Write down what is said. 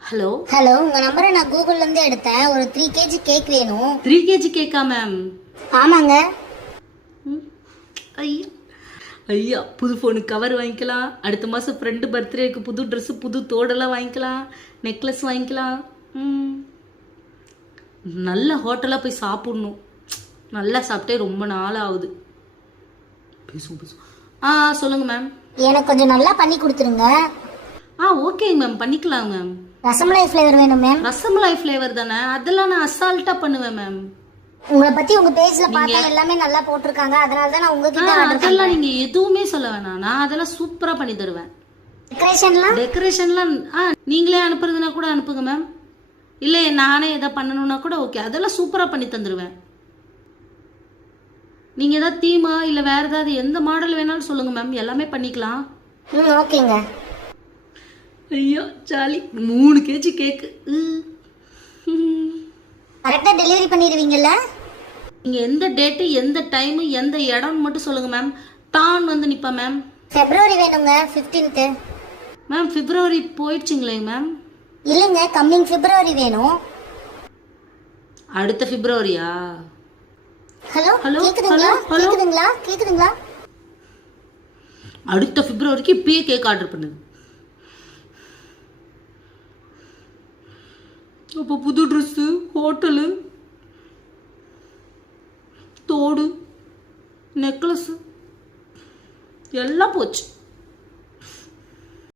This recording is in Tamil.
ஹலோ ஹலோ, உங்க நம்பரை நான் கூகுள்ல இருந்து எடுத்தேன். ஒரு 3 கேஜி கேக் வேணும். 3 கேஜி கேக்கா மேம்? ஆமாங்க. ஐயா ஐயா, புது ஃபோனுக்கு கவர் வாங்கிக்கலாம். அடுத்த மாதம் ஃப்ரெண்டு பர்த்டேக்கு புது ட்ரெஸ்ஸு, புது தோடெல்லாம் வாங்கிக்கலாம். நெக்லஸ் வாங்கிக்கலாம். நல்ல ஹோட்டலாக போய் சாப்பிட்ணும். நல்லா சாப்பிட்டே ரொம்ப நாள் ஆகுது. பேசுவோம். சொல்லுங்கள் மேம். எனக்கு கொஞ்சம் நல்லா பண்ணி கொடுத்துருங்க. ஓகேங்க மேம், பண்ணிக்கலாம் மேம். ரசமலாய் ஃப்ளேவர் வேணும் மேம். ரசமலாய் ஃப்ளேவர் தானே? அதெல்லாம் நான் அசால்ட்டாக பண்ணுவேன் மேம். உங்களை பத்தி உங்க பேஜ்ல பார்த்தா எல்லாமே நல்லா போட்டிருக்காங்க. அதனால தான் நான் உங்ககிட்ட அதெல்லாம் நீங்க எதுவுமே சொல்ல வேணாம். நான் அதெல்லாம் சூப்பரா பண்ணி தருவேன். டெக்கரேஷன்லாம் நீங்களே அனுப்புறதுனா கூட அனுப்புங்க மேம். இல்லை நானே எதை பண்ணணும்னா கூட ஓகே, அதெல்லாம் சூப்பரா பண்ணி தந்துடுவேன். நீங்க ஏதாவது தீமா இல்லை வேற ஏதாவது எந்த மாடல் வேணாலும் சொல்லுங்க மேம், எல்லாமே பண்ணிக்கலாம். ஓகேங்க. ஐயோ ஜாலி. 3 கேஜி கேக்கு கரெக்டா டெலிவரி பண்ணிடுவீங்கல்ல? நீங்க எந்த டேட்டு, எந்த டைம், எந்த இடம்னு மட்டும் சொல்லுங்க மேம். டான் வந்து நிப்பா மேம். பிப்ரவரி வேணுங்க, 15th. மேம் பிப்ரவரி போயிடுச்சுங்களே மேம்? இல்லைங்க, கம்மிங் பிப்ரவரி வேணும். அடுத்த பிப்ரவரியா? ஹலோ ஹலோ கேக்குதுங்களா? கேக்குதுங்களா? கேக்குதுங்களா? அடுத்த பிப்ரவரிக்கு இப்பயே கேக் ஆர்டர் பண்ணுது. அப்போ புது ட்ரெஸ்ஸு, ஹோட்டலு, தோடு, நெக்லஸ்ஸு எல்லாம் போச்சு.